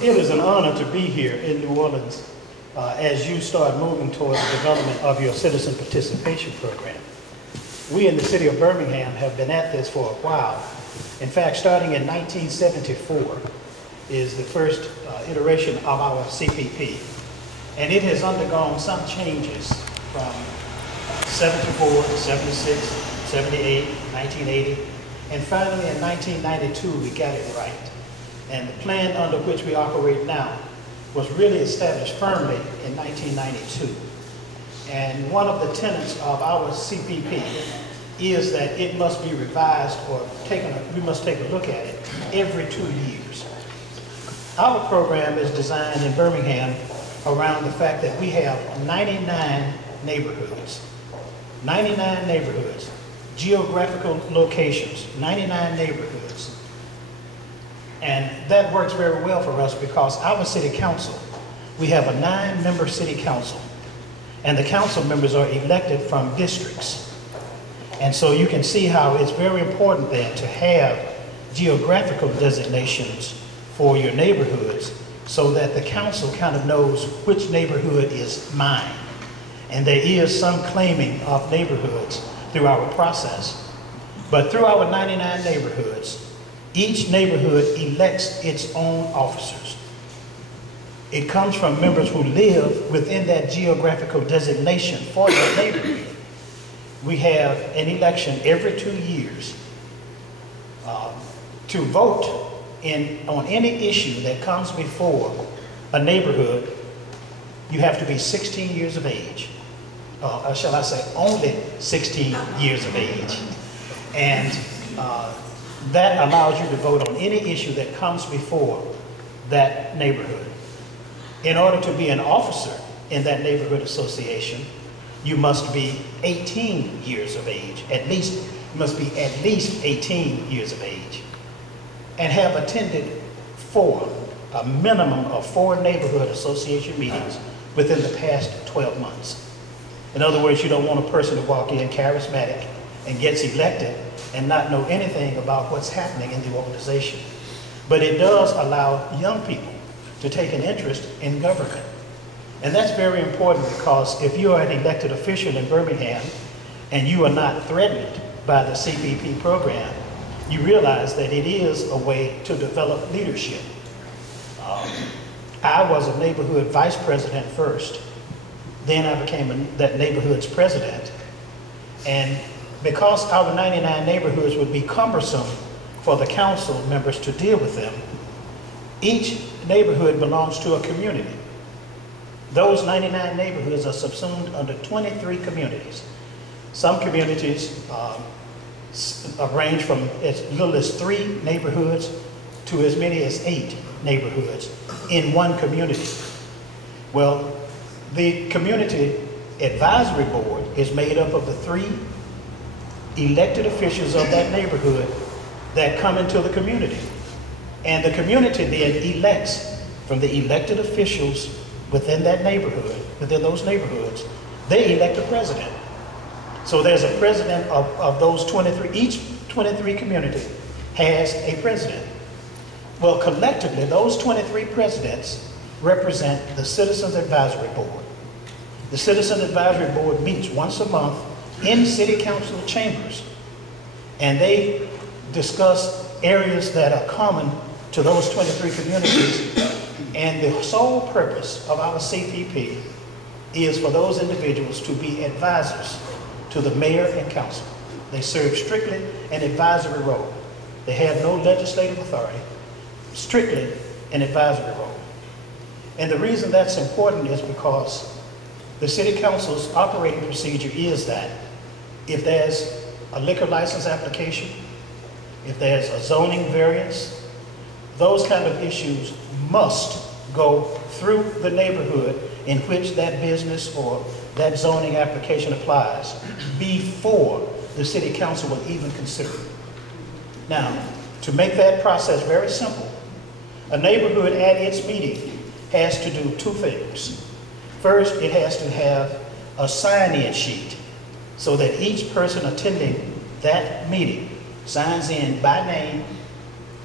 It is an honor to be here in New Orleans as you start moving toward the development of your citizen participation program. We in the city of Birmingham have been at this for a while. In fact, starting in 1974 is the first iteration of our CPP. And it has undergone some changes from 74 to 76, 78, 1980, and finally in 1992 we got it right. And the plan under which we operate now was really established firmly in 1992. And one of the tenets of our CPP is that it must be revised or we must take a look at it every 2 years. Our program is designed in Birmingham around the fact that we have 99 neighborhoods. 99 neighborhoods, geographical locations, 99 neighborhoods. And that works very well for us because our city council, we have a 9-member city council, and the council members are elected from districts. And so you can see how it's very important then to have geographical designations for your neighborhoods so that the council kind of knows which neighborhood is mine. And there is some claiming of neighborhoods through our process. But through our 99 neighborhoods, each neighborhood elects its own officers. It comes from members who live within that geographical designation for that neighborhood. We have an election every 2 years to vote on any issue that comes before a neighborhood. You have to be 16 years of age. Or shall I say only 16 years of age. And that allows you to vote on any issue that comes before that neighborhood. In order to be an officer in that neighborhood association, you must be 18 years of age. You must be at least 18 years of age and have attended a minimum of 4 neighborhood association meetings within the past 12 months. In other words, you don't want a person to walk in charismatic and gets elected and not know anything about what's happening in the organization. But it does allow young people to take an interest in government. And that's very important because if you are an elected official in Birmingham and you are not threatened by the CPP program, you realize that it is a way to develop leadership. I was a neighborhood vice president first. Then I became that neighborhood's president. And because our 99 neighborhoods would be cumbersome for the council members to deal with them, each neighborhood belongs to a community. Those 99 neighborhoods are subsumed under 23 communities. Some communities range from as little as 3 neighborhoods to as many as 8 neighborhoods in one community. Well, the community advisory board is made up of the 3 elected officials of that neighborhood that come into the community. And the community then elects from the elected officials within that neighborhood, within those neighborhoods, they elect a president. So there's a president of those 23, each 23 community has a president. Well, collectively, those 23 presidents represent the Citizens Advisory Board. The Citizen Advisory Board meets once a month in city council chambers, and they discuss areas that are common to those 23 communities. And the sole purpose of our CPP is for those individuals to be advisors to the mayor and council. They serve strictly an advisory role. They have no legislative authority, strictly an advisory role. And the reason that's important is because the city council's operating procedure is that if there's a liquor license application, if there's a zoning variance, those kind of issues must go through the neighborhood in which that business or that zoning application applies before the city council will even consider it. Now, to make that process very simple, a neighborhood at its meeting has to do 2 things. First, it has to have a sign-in sheet so that each person attending that meeting signs in by name,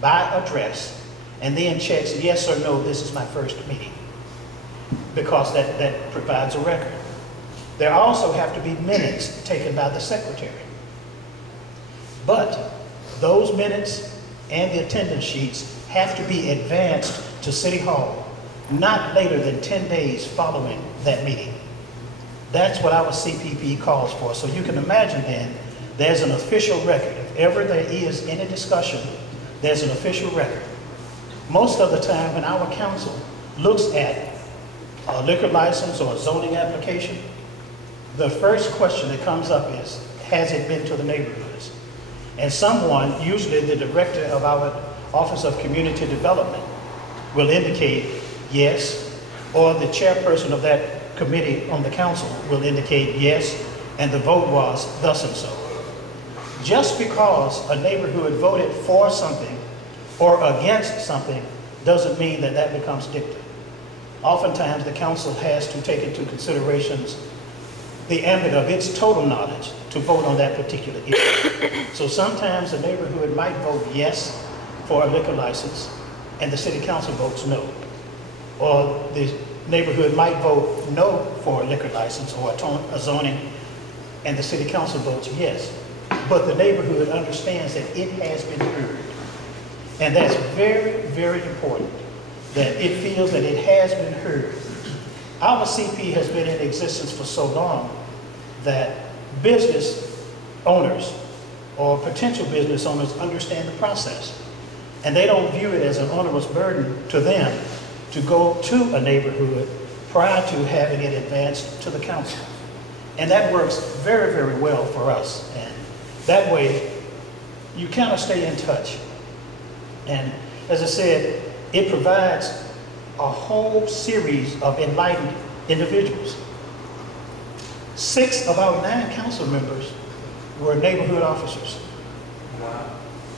by address, and then checks yes or no, this is my first meeting, because that provides a record. There also have to be minutes taken by the secretary. But those minutes and the attendance sheets have to be advanced to City Hall not later than 10 days following that meeting. That's what our CPP calls for. So you can imagine then, there's an official record. If ever there is any discussion, there's an official record. Most of the time when our council looks at a liquor license or a zoning application, the first question that comes up is, has it been to the neighborhoods? And someone, usually the director of our Office of Community Development, will indicate yes, or the chairperson of that committee on the council will indicate yes, and the vote was thus and so. Just because a neighborhood voted for something or against something doesn't mean that that becomes dicta. Oftentimes the council has to take into considerations the ambit of its total knowledge to vote on that particular issue. So sometimes the neighborhood might vote yes for a liquor license and the city council votes no. Or the neighborhood might vote no for a liquor license or a zoning and the city council votes yes. But the neighborhood understands that it has been heard. And that's very, very important, that it feels that it has been heard. Our CP has been in existence for so long that business owners or potential business owners understand the process. And they don't view it as an onerous burden to them to go to a neighborhood prior to having it advanced to the council. And that works very, very well for us. And that way, you kind of stay in touch. And as I said, it provides a whole series of enlightened individuals. 6 of our 9 council members were neighborhood officers. Wow.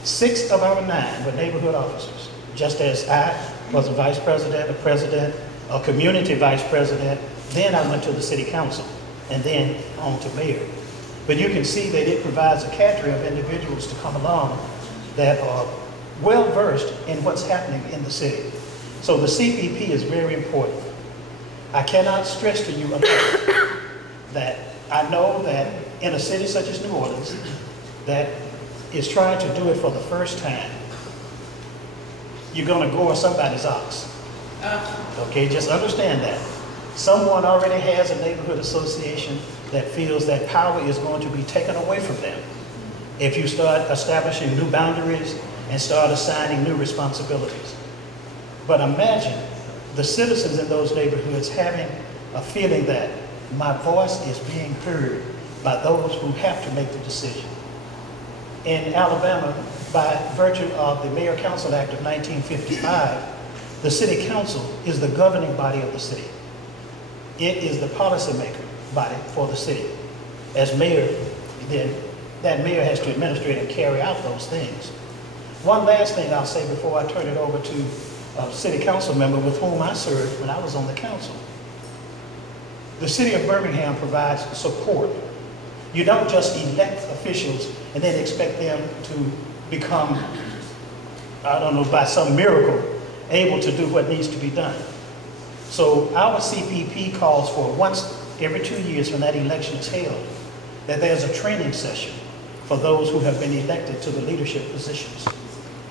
6 of our 9 were neighborhood officers, just as I was a vice president, a president, a community vice president. Then I went to the city council and then on to mayor. But you can see that it provides a cadre of individuals to come along that are well versed in what's happening in the city. So the CPP is very important. I cannot stress to you enough that I know that in a city such as New Orleans that is trying to do it for the first time, you're going to gore somebody's ox. Okay, just understand that. Someone already has a neighborhood association that feels that power is going to be taken away from them if you start establishing new boundaries and start assigning new responsibilities. But imagine the citizens in those neighborhoods having a feeling that my voice is being heard by those who have to make the decision. In Alabama, by virtue of the Mayor Council Act of 1955, the city council is the governing body of the city. It is the policymaker body for the city. As mayor, then that mayor has to administrate and carry out those things. One last thing I'll say before I turn it over to a city council member with whom I served when I was on the council. The city of Birmingham provides support. You don't just elect officials and then expect them to become, I don't know, by some miracle, able to do what needs to be done. So our CPP calls for once every 2 years when that election is held, that there's a training session for those who have been elected to the leadership positions.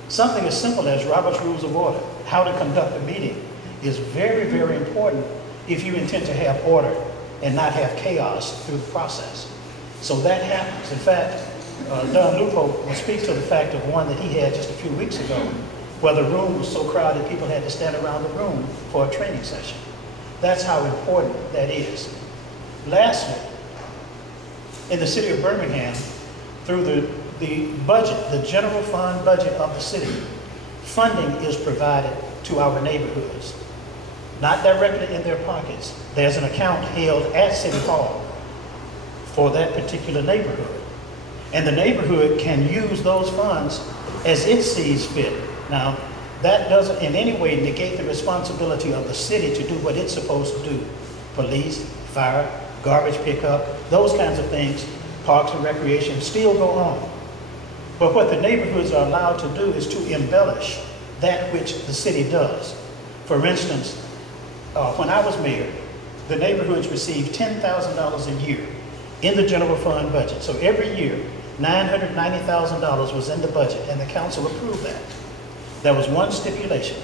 Something as simple as Robert's Rules of Order, how to conduct a meeting, is very, very important if you intend to have order and not have chaos through the process. So that happens. In fact, Don Lupo will speak to the fact of one that he had just a few weeks ago, where the room was so crowded people had to stand around the room for a training session. That's how important that is. Lastly, in the city of Birmingham, through the budget, the general fund budget of the city, funding is provided to our neighborhoods, not directly in their pockets. There's an account held at City Hall for that particular neighborhood. And the neighborhood can use those funds as it sees fit. Now, that doesn't in any way negate the responsibility of the city to do what it's supposed to do. Police, fire, garbage pickup, those kinds of things, parks and recreation still go on. But what the neighborhoods are allowed to do is to embellish that which the city does. For instance, when I was mayor, the neighborhoods received $10,000 a year in the general fund budget. So every year, $990,000 was in the budget, and the council approved that. There was one stipulation.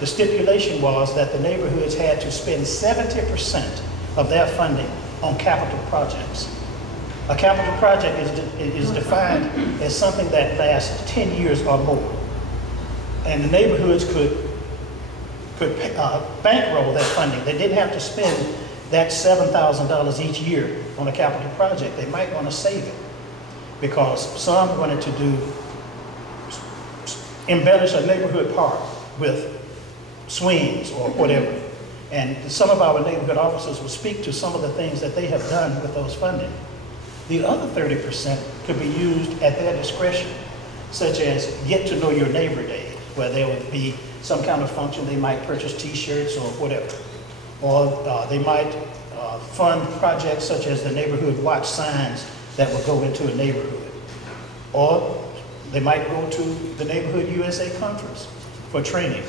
The stipulation was that the neighborhoods had to spend 70% of their funding on capital projects. A capital project is defined as something that lasts 10 years or more. And the neighborhoods could bankroll that funding. They didn't have to spend that $7,000 each year on a capital project. They might want to save it because some wanted to embellish a neighborhood park with swings or whatever. And some of our neighborhood officers will speak to some of the things that they have done with those funding. The other 30% could be used at their discretion, such as Get to Know Your Neighbor Day, where there would be some kind of function. They might purchase t-shirts or whatever. Or they might fund projects such as the neighborhood watch signs that will go into a neighborhood. Or they might go to the Neighborhood USA Conference for training.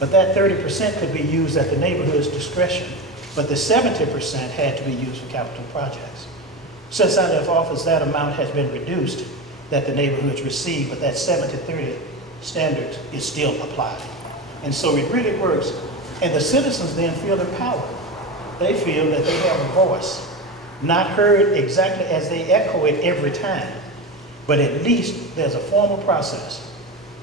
But that 30% could be used at the neighborhood's discretion, but the 70% had to be used for capital projects. Since I left office, that amount has been reduced that the neighborhoods receive, but that 70-30 standard is still applied. And so it really works. And the citizens then feel empowered. They feel that they have a voice, not heard exactly as they echo it every time, but at least there's a formal process.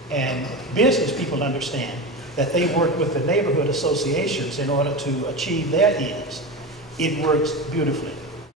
And business people understand that they work with the neighborhood associations in order to achieve their ends. It works beautifully.